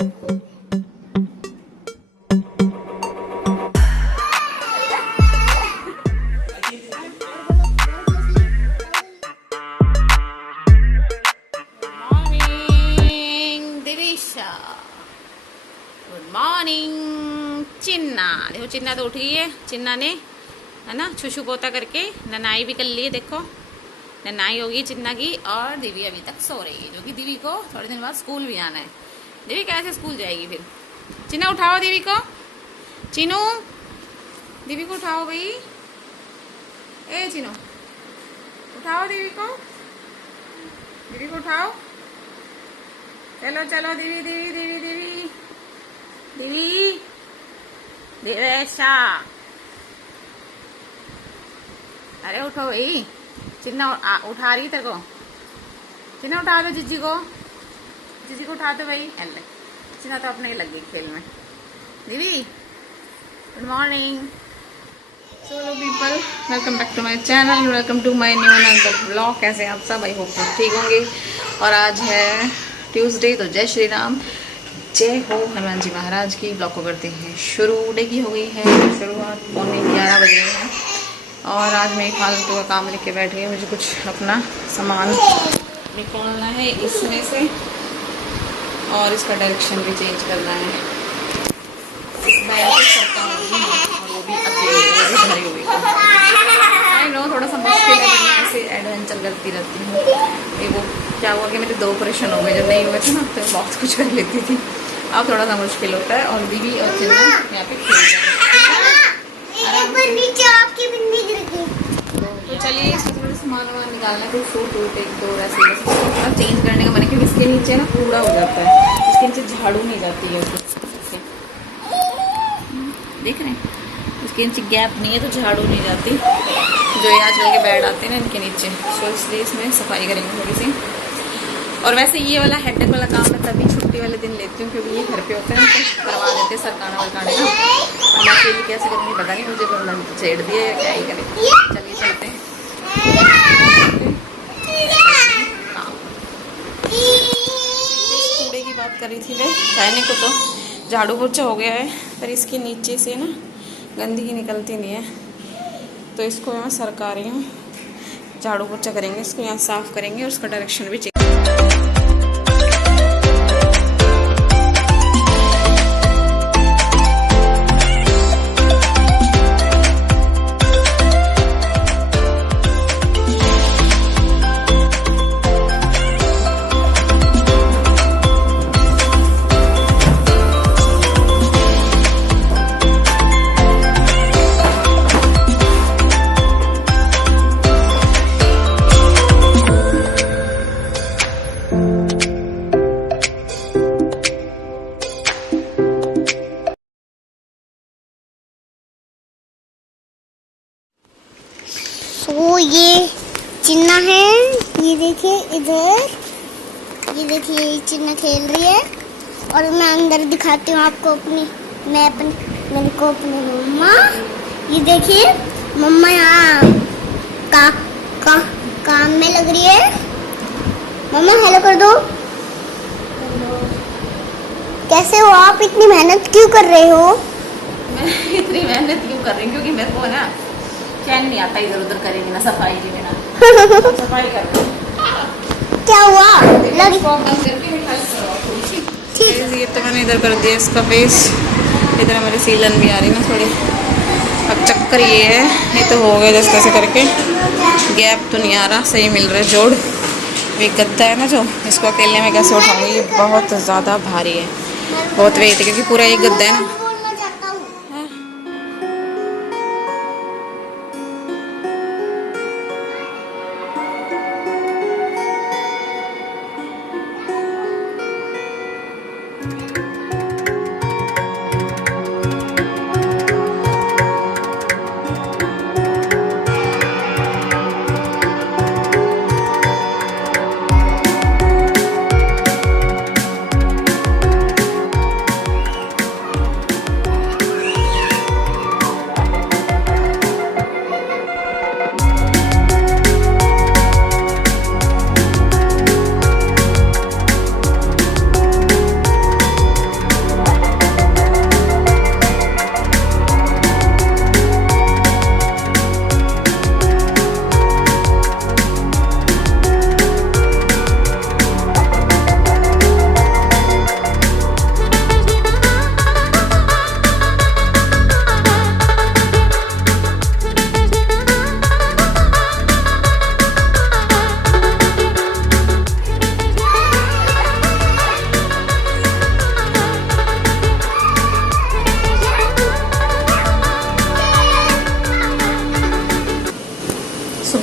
Good morning चिन्ना। देखो चिन्ना तो उठ गई है। चिन्ना ने है ना छुछू पोता करके ननाई भी कर ली है। देखो ननाई होगी चिन्ना की। और दिव्य अभी तक सो रही है, जो कि दिव्य को थोड़े दिन बाद स्कूल भी आना है। दिव्य कैसे स्कूल जाएगी फिर? चिन्ना उठाओ दिव्य को। चिनू दिव्य को उठाओ भाई। ए चिनू उठाओ दिव्य को। दिव्य को उठाओ। चलो चलो दिव्य दिव्य दिव्य दिव्य दिव्य दिवेशा। अरे उठो भाई। चिन्ना उठा रही तेरे को। चिन्ना उठा दो जिज्जी को। जिज्जी को उठा दो भाई। अल्ले चिन्ना तो अपने ही लग गई खेल में। दीदी good morning. Hello people, welcome back to my channel, welcome to my new another blog. कैसे आप सब? आई होप सब ठीक होंगे। और आज है ट्यूसडे, तो जय श्री राम, जय हो हनुमान जी महाराज की। ब्लॉग को करते हैं शुरू। डे की हो गई है शुरुआत, 11:15 बज गए हैं। और आज मैं फालतू का काम लेके बैठ गई। मुझे कुछ अपना सामान निकालना है इसमें से, और इसका डायरेक्शन भी चेंज करना है। इस बैग को सरका होगी और वो भी अकेले, वो भी भरी हुई। आई नो थोड़ा सा मुश्किल है, मैं ऐसे एडवेंचर करती रहती हूँ। ये वो क्या हुआ कि मेरे 2 ऑपरेशन हो गए। जब नहीं हुए थे ना तो बहुत कुछ कर लेती थी। अब थोड़ा सा मुश्किल होता है। और दीदी और चिन्ना यहाँ पे खेल रहे हैं। तो चलिए इसमें थोड़ा सामान वामान निकालना है। कोई सूट वूट 1-2 ऐसे थोड़ा चेंज करने का मन है, क्योंकि इसके नीचे ना कूड़ा हो जाता है। इसके नीचे झाड़ू नहीं जाती है। देख रहे हैं इसके नीचे गैप नहीं है, तो झाड़ू नहीं जाती। जो ये आजकल के बेड आते हैं ना इनके नीचे, तो इसलिए इसमें सफाई करेंगे थोड़ी सी। और वैसे ये वाला हेडेक वाला काम मैं तभी छुट्टी वाले दिन लेती हूँ, क्योंकि ये घर पे होते हैं तो करवा देते हैं सरकाना वरकाने का। और मैं अकेले कैसे करूँगी पता नहीं, मुझे तो छेड़ दिए या क्या ही करें। चलिए चलते हैं। कूड़े की बात करी थी मैं। कहने को तो झाड़ू पोछा हो गया है, पर इसके नीचे से ना गंदगी निकलती नहीं है, तो इसको मैं सरका रही हूँ। झाड़ू पोछा करेंगे, इसको यहाँ साफ करेंगे और उसका डायरेक्शन भी चेंज। तो ये चिन्ना है, ये देखिए इधर, ये देखिए चिन्ना खेल रही है। और मैं अंदर दिखाती हूँ आपको मेरे को अपनी मम्मा। ये देखिए मम्मा यहाँ काम में लग रही है। मम्मा हेलो कर दो। कैसे हो आप? इतनी मेहनत क्यों कर रहे हो? मैं इतनी मेहनत क्यों कर रही हूँ? क्योंकि मेरे को ना चैन नहीं आता इधर उधर करेगी ना सफाई जी में ना। सफाई करते क्या हुआ? ये तो मैंने इधर कर दिया इसका फेस। इधर हमारी सीलन भी आ रही ना थोड़ी। अब चक्कर ये है, ये तो हो गया जैसे तैसे करके। गैप तो नहीं आ रहा, सही मिल रहा है जोड़। एक गद्दा है ना जो, इसको अकेले में कैसे उठाऊंगी? ये बहुत ज़्यादा भारी है, बहुत वेट है, क्योंकि पूरा एक गद्दा है ना।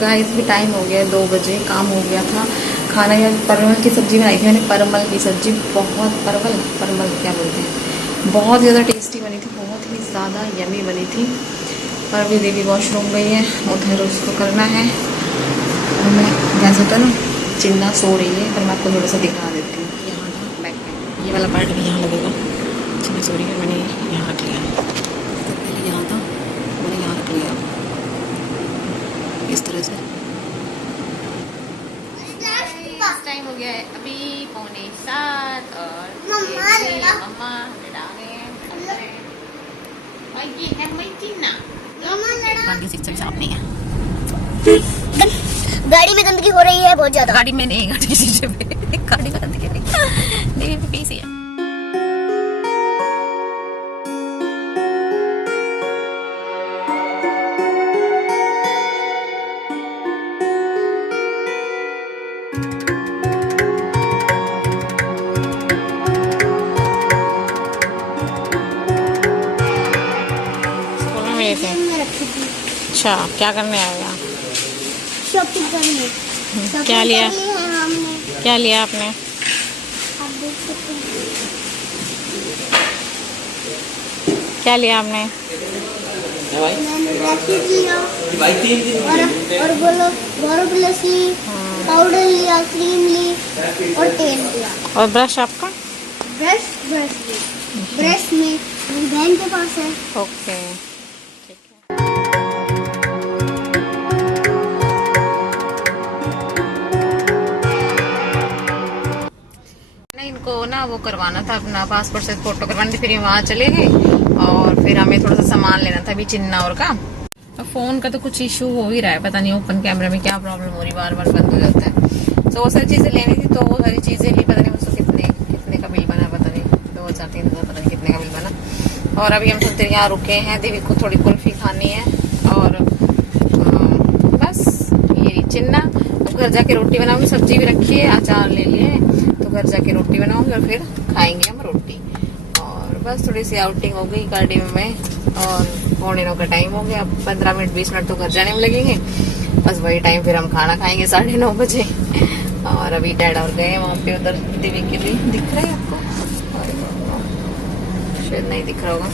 गाइस भी टाइम हो गया 2 बजे, काम हो गया था। खाना या परवल की सब्ज़ी बनाई थी मैंने, परवल की सब्ज़ी बहुत परवल क्या बोलते हैं, बहुत ज़्यादा टेस्टी बनी थी, बहुत ही ज़्यादा यमी बनी थी। और अभी देवी वॉशरूम गई है, उधर उसको करना है। और मैं जैसे होता ना चिन्ना सो रही है, पर मैं आपको थोड़ा सा दिखा देती हूँ। यहाँ ना बैक में ये वाला पार्ट भी यहाँ लगेगा। चिन्ना सो रही है, मैंने यहाँ रख लिया, पहले यहाँ था मैंने यहाँ रख लिया इस तरह से। टाइम हो गया है अभी 6:45 और मम्मा नहीं है। गाड़ी में गंदगी हो रही है बहुत ज्यादा। गाड़ी में नहीं, गाड़ी की शीशे पे गाड़ी में गंदगी नहीं, देवी पे पीसी है। अच्छा, क्या करने आए यहाँ? शॉपिंग करने। क्या लिया? हमने क्या लिया आपने? आप देख सकते हैं। क्या लिया आपने? मैंने रैकेट लिया और बोलो लस्सी, पाउडर लिया, क्रीम ली और तेल लिया। और ब्रश आपका? ब्रश ली। ब्रश में मेरी बहन के पास है। ओके, ठीक है। इनको ना वो करवाना था, अपना पासपोर्ट से फोटो करवानी थी, फिर ये वहाँ चले गए। और फिर हमें थोड़ा सा सामान लेना था अभी चिन्ना और का। और फोन का तो कुछ इशू हो ही रहा है, पता नहीं ओपन कैमरा में क्या प्रॉब्लम हो रही, बार बार बंद हो जाता है। तो वो सारी चीजें लेनी थी, तो वो सारी चीजें ली, पता नहीं उसको कितने का बिल बना, पता नहीं 2,000-3,000 पता नहीं कितने का बिल बना। और अभी हम सोचते यहाँ रुके हैं, देवी को थोड़ी कुल्फी खानी है और बस ये चिन्ना। अब घर जाके रोटी बनाऊंगी, सब्जी भी रखी है, अचार ले लिए, तो घर जाके रोटी बनाऊंगी और फिर खाएंगे हम रोटी। और बस थोड़ी सी आउटिंग हो गई गाड़ी में, और 9:15 का टाइम हो गया। अब 15 मिनट 20 मिनट तो घर जाने में लगेंगे, बस वही टाइम फिर हम खाना खाएंगे 9:30 बजे। और अभी डैड और गए वहाँ पे, उधर देवी के लिए दिख रहा है आपको, शायद नहीं दिख रहा होगा।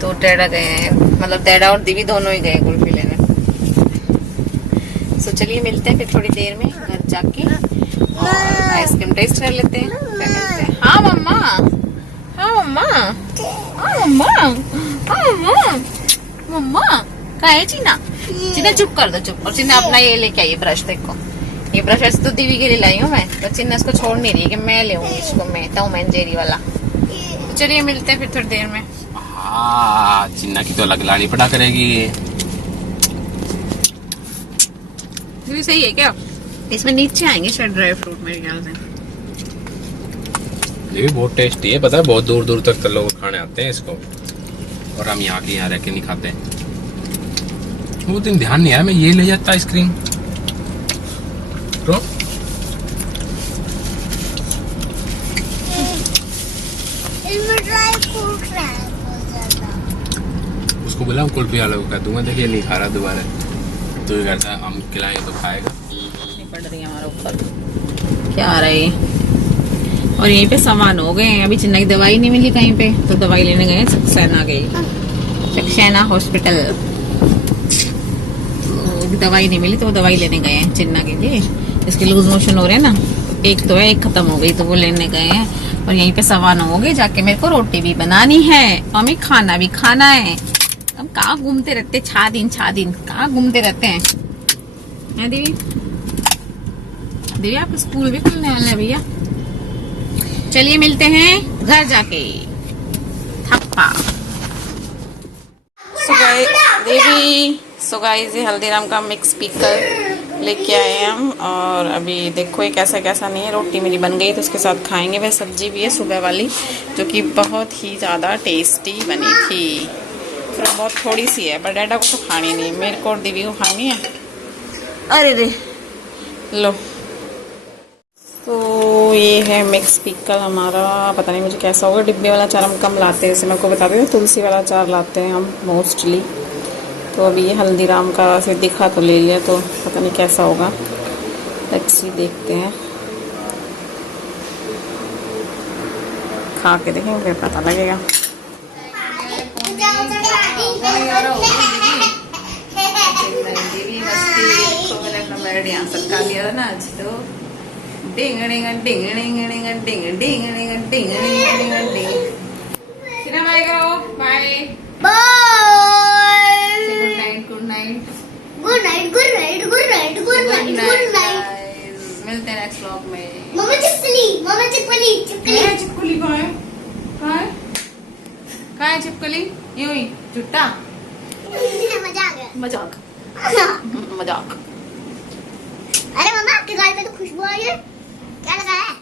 तो डैडा गए हैं, मतलब डैडा और दीदी दोनों ही गए कुल्फी लेने। तो चलिए मिलते हैं फिर थोड़ी देर में घर जाके, और आइसक्रीम टेस्ट कर लेते हैं, फिर मिलते हैं। हाँ मम्मा, हाँ मम्मा, हाँ मम्मा, हाँ मम्मा, मम्मा कहाँ है चीना? चीना चुप कर दो, चुप। और चीना अपना ये लेके आई ब्रश, देखो ये ब्रश ऐसे तो दीवी के लिए लाई हूँ मैं, तो चीना इसको छोड़ नहीं रही कि मैं ले इसको, मैं टॉम एंड जेरी वाला। तो चलिए मिलते हैं फिर थोड़ी देर में। हाँ, चिन्ना की तो अलग लाड़ी पड़ा करेगी। ये सही है क्या? इसमें नीचे आएंगे शायद ड्राई फ्रूट मेरे ख्याल से। ये भी बहुत टेस्टी है, पता है, बहुत दूर दूर तक लोग खाने आते हैं इसको, और हम यहाँ के यहाँ रह के नहीं खाते। वो दिन ध्यान नहीं आया, मैं ये ले जाता आइसक्रीम। तो इसमें ड्राई फ्रूट है बहुत ज्यादा। उसको बोला कुल्फी वाले को कह दूंगा, देखिए नहीं खा रहा दोबारा, तो ये कहता है हम खिलाएंगे तो खाएगा। पड़ रही है हमारे ऊपर, क्या आ रहा है ये? और यहीं पे सामान हो गए हैं, अभी चिन्ना की दवाई नहीं मिली कहीं पे, तो दवाई लेने गए सक्सेना गई, सक्सेना हॉस्पिटल। तो दवाई नहीं मिली तो वो दवाई लेने गए हैं चिन्ना के लिए, इसके लूज मोशन हो रहे हैं ना, एक तो है, एक खत्म हो गई, तो वो लेने गए हैं। और यहीं पे सामान हो गए, जाके मेरे को रोटी भी बनानी है, हमें खाना भी खाना है। अब कहाँ घूमते रहते, छा दिन कहाँ घूमते रहते हैं दीदी? दीदी आपका स्कूल भी खुलने वाला है भैया। चलिए मिलते हैं घर जाके, थप्पा। सो गाइस, ये हल्दीराम का मिक्स पिकल लेके आए हैं हम, और अभी देखो ये कैसा कैसा नहीं है। रोटी मेरी बन गई तो उसके साथ खाएंगे। वह सब्जी भी है सुबह वाली, जो कि बहुत ही ज़्यादा टेस्टी बनी थी। फिर बहुत थोड़ी सी है, पर डैडा को तो खानी नहीं, मेरे को और दीदी को खानी है। अरे रे लो, तो ये है मिक्स पिकल हमारा। पता नहीं मुझे कैसा होगा। डिब्बे वाला अचार हम कम लाते हैं, जैसे मैं आपको बता दें तुलसी वाला अचार लाते हैं हम मोस्टली। तो अभी ये हल्दीराम का फिर दिखा तो ले लिया, तो पता नहीं कैसा होगा, लेट्स सी, देखते हैं, खा के देखेंगे फिर पता लगेगा। सरका लिया ना आज तो डिंग डिंग डिंग डिंग डिंग डिंग डिंग डिंग डिंग डिंग डिंग। सिनेमा आएगा, bye bye. Good night, good night, good night, good night, good night, good night, good night. मिलते हैं नेक्स्ट व्लॉग में। मम्मा चिपकली, मम्मा चिपकली, चिपकली। चिपकली कहाँ है? कहाँ है? कहाँ है चिपकली? यूं ही झुट्टा मजा आ गया। मजाक मजाक। अरे मम्मा, आपके गाल पे तो खुशबू आ रही है, क्या लगा है?